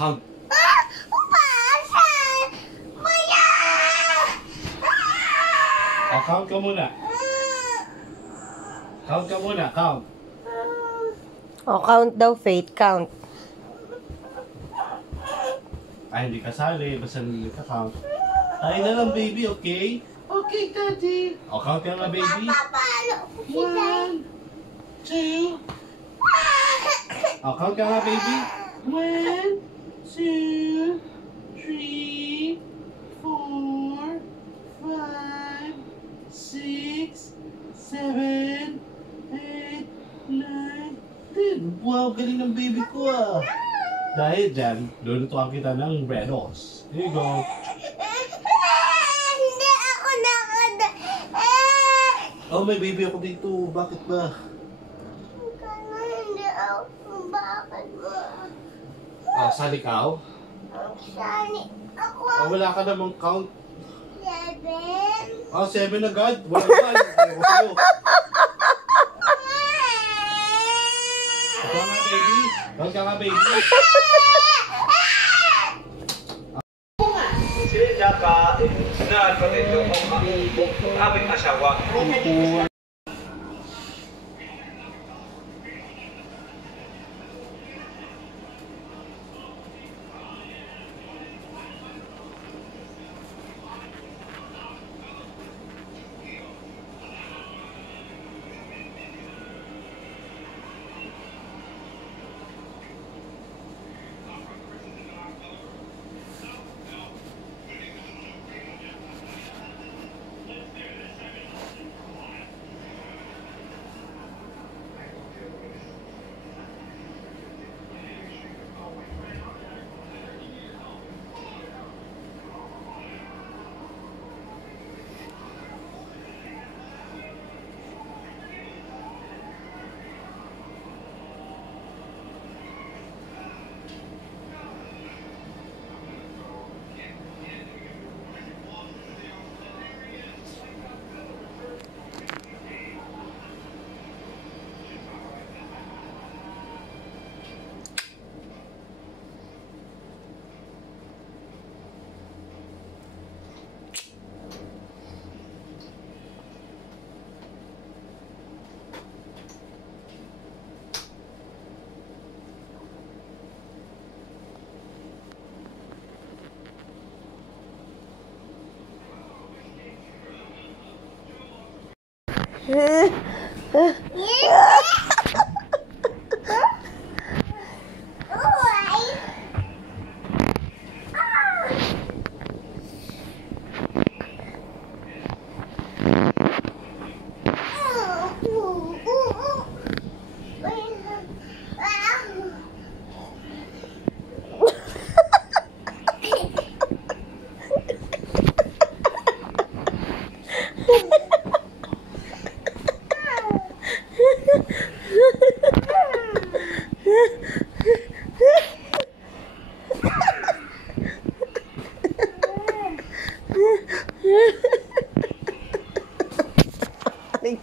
count. Count ka muna. Count ka muna, count. Count daw, Faith, count. Ay, hindi kasali. Basta hindi ka count. Ay na lang, baby, okay? Okay, daddy. Count ka nga, baby. 1, 2. Count ka nga, baby. 1, 2, 3, 4, 5, 6, 7, 8, 9, 10. Wow, galing ng baby ko ah. Dahil dyan, lulutuan kita ng bread rolls. Here you go. Hindi ako nakada. Oh, may baby ako dito. Bakit ba? Hindi ako. Bakit ba? Saan ikaw? Sani. Ako. Wala ka namang count. 7. 7 agad? Wala ba? Ikaw nga, baby. Count ka nga, baby. Sila ka, na pati ito ang aming asawa.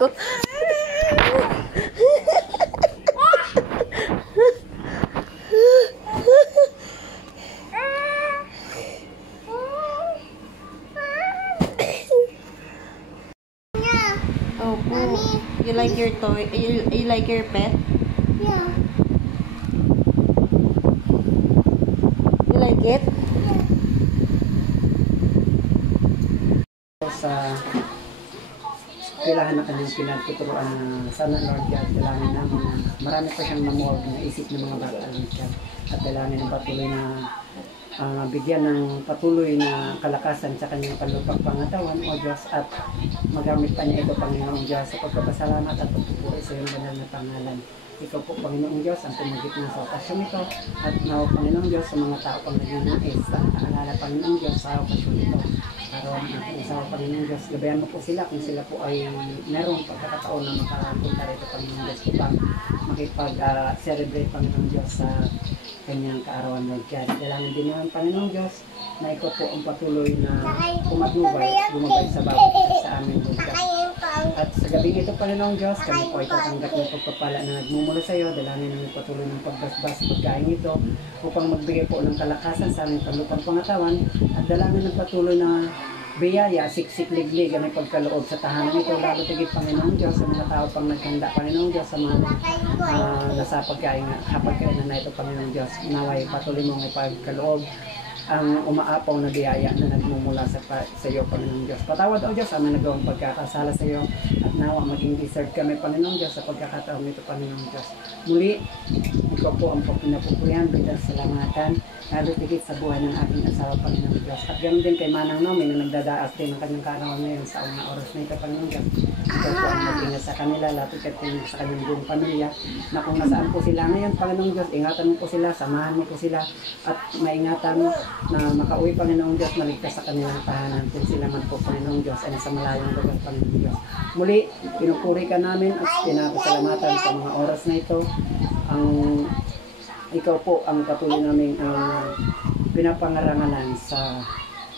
Ko. Oh, Mommy. You like your toy? You like your pet? Yeah. You like it? Sa kailangan na kanyang pinagtuturuan na sana Lord God, kailangan namin na marami pa siyang mamuwag na isip ng mga bata Lord God, at kailangan ng patuloy na bigyan ng patuloy na kalakasan sa kanyang palupang pangatawan o Diyos, at magamit pa niya ito Panginoong Diyos sa pagpapasalamat at pagpupuri sa iyong banal na pangalan. Ikaw po Panginoong Diyos ang pumagit na sa okasyon ito, at nawa Panginoong Diyos sa mga tao pang nagnanais sa naalala Panginoong Diyos sa okasyon ito. Araw ang ating asawa Panginoong Diyos, gabayan mo po sila kung sila po ay merong pagkakataon na makapunta rito Panginoong Diyos upang makipag-celebrate Panginoong Diyos sa kanyang kaarawan Lord God. Kailangan din naman Panginoong Diyos na ikaw po ang patuloy na gumabay sa bawat isa sa amin Lord God. At sa gabing ito, Panginoong Diyos, kami po ay tatanggap ng pagpapala na nagmumula sa iyo. Dalangin namin patuloy ng pagbasbas sa pagkain ito upang magbigay po ng kalakasan sa aming panlupang pangatawan at dalangin ng patuloy na biyaya, siksik, liglig, ang pagkaloob sa tahanan ito. Lalo tigit, Panginoong Diyos, sa mga tao pang naghanda, Panginoong Diyos, sa mga nasa pagkainan na ito, Panginoong Diyos. Naway, patuloy mong ipagkaloob ang umaapaw na biyaya na nagmumula sa iyo, Panginoong Diyos. Patawad, O Diyos, ang nagawang pagkakasala sa iyo at nawa maging deserve kami, Panginoong Diyos, sa pagkakataong ito, Panginoong Diyos. Muli, ikaw po ang pinapupurihan, bilang salamatan, lalo tigit sa buhay ng aking asawa, Panginoong Diyos. At ganoon din kay Manang Nomi na nagdadaas din ng kanyang kaarawan ngayon sa unang oras na ito, Panginoong Diyos. Ikaw po ang mag-ingat sa kanila, lalo tigit sa kanyang buong pamilya, na kung nasaan po sila ngayon, Panginoong Diyos, ingatan mo po sila, samahan mo po sila, at maingatan mo na makauwi, Panginoong Diyos, maligtas sa kanilang tahanan kung sila man po, Panginoong Diyos, ay sa malayong lugar, Panginoong Diyos. Muli, pinupuri ka namin at pinapasalamatan sa mga oras na ito. Ikaw po ang patuloy namin pinapangarangalan sa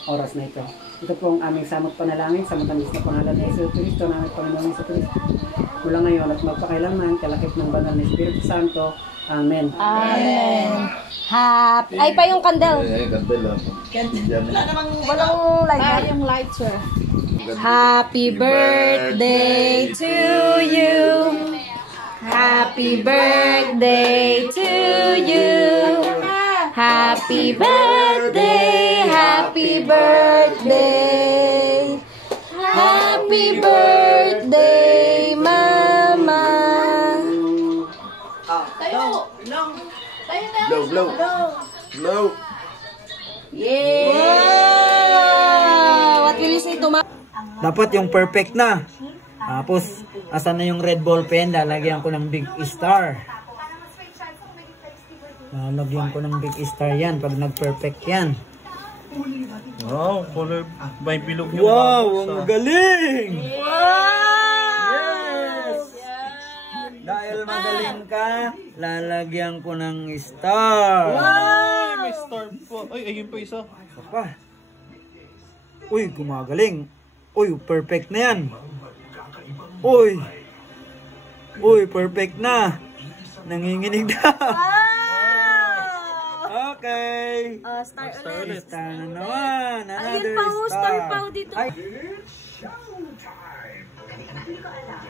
oras na ito. Ito po ang aming samot panalangin sa matamis na pangalan ng Yesu Cristo, namin Panginoong Yesu Cristo. Mula ngayon at magpakailanman, kalakip ng banal na Espiritu Santo. Amen. Amen. Happy. Ay pa yung candle. Walang light. Yung light, sir. Happy birthday to you. Happy birthday to you. Happy birthday. Happy birthday. Happy birthday, Mama. Blow. Yeah! What will you say to Mama? Dapat yung perfect na. Tapos, asan na yung red ball pen? Lalagyan ko ng big star. Lalagyan ko ng big star yan pag nag-perfect yan. Wow, color by bilog yung Wow, ang galing! Wow! Yes! Dahil magaling ka, lalagyan ko ng star. Ay, may star po. Ay, ayun pa isa. Pa. Uy, gumagaling. Uy, perfect na yan. Uy, perfect na. Nanginginig na. Okay. Star ulit. Star na naman. Another Ayun pa, star pa dito. Ay.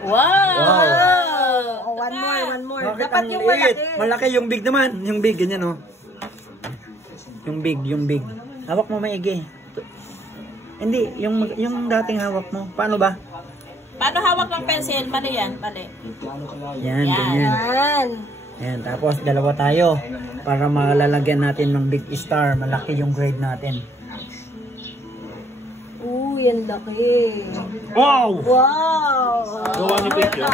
Wow! Oh, one more. Bakit Dapat ang yung liit? malaki. Malaki yung big naman. Yung big, ganyan oh. Yung big. Hawak mo maigi. Hindi, yung dating hawak mo. Paano ba? Paano hawak ng pencil? Mali yan, mali. Yan, ganyan. Yan, tapos dalawa tayo para malalagyan natin ng big star. Malaki yung grade natin. Yan laki. Wow! Gawa ni picture.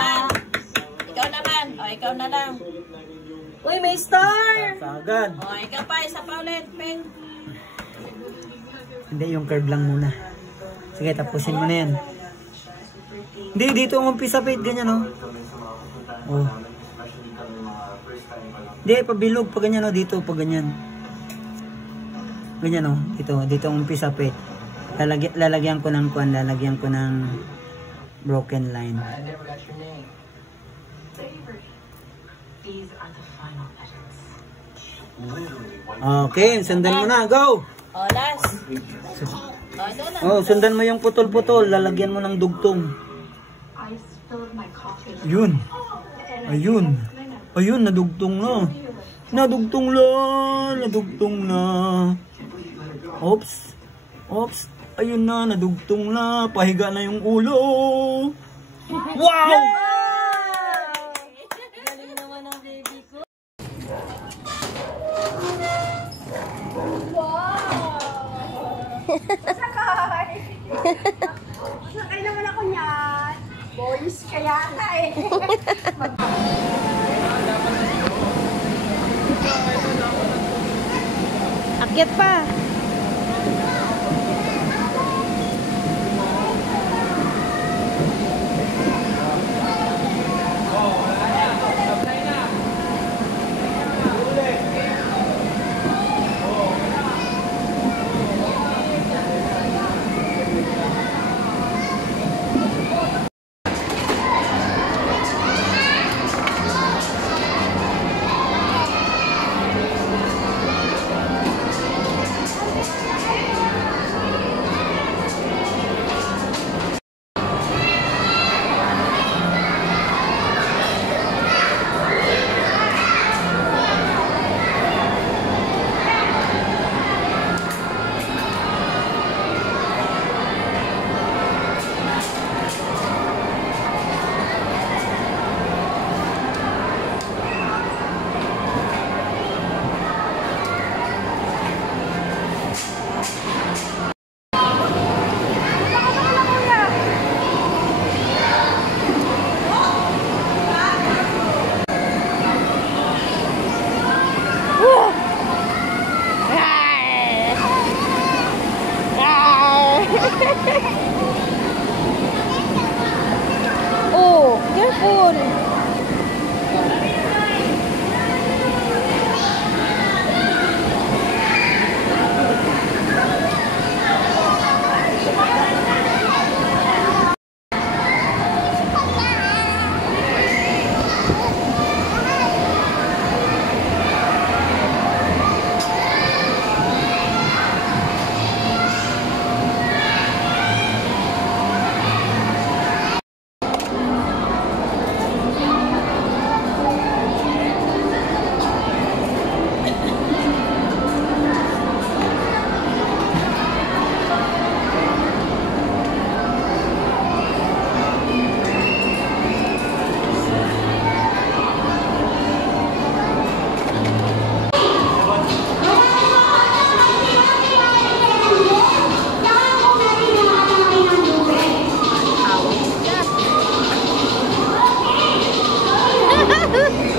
Ikaw naman. O, ikaw na lang. Uy, may star! Sagad. O, ikaw pa. Isa pa ulit. Pen. Hindi, yung curve lang muna. Sige, tapusin mo na yan. Hindi, dito ang umpisa pa. Ganyan oh. Hindi, pabilog. Pag ganyan oh. Dito, pag ganyan. Ganyan oh. Dito ang umpisa pa. Lalagyan ko ng kuwan, lalagyan ko ng broken line. Okay, sundan mo na, go! O, last. O, ito na. Oh, sundan mo yung putol-putol, lalagyan mo ng dugtong. Ayun. Ayun, nadugtong na. Nadugtong na. Oops. Ayun na, nadugtong na. Pahiga na yung ulo. Wow! Galing naman ang baby ko. Sakay naman ako niyan. Boys kaya na eh. Akyat pa. Oh, careful.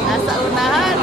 Nasa unahan.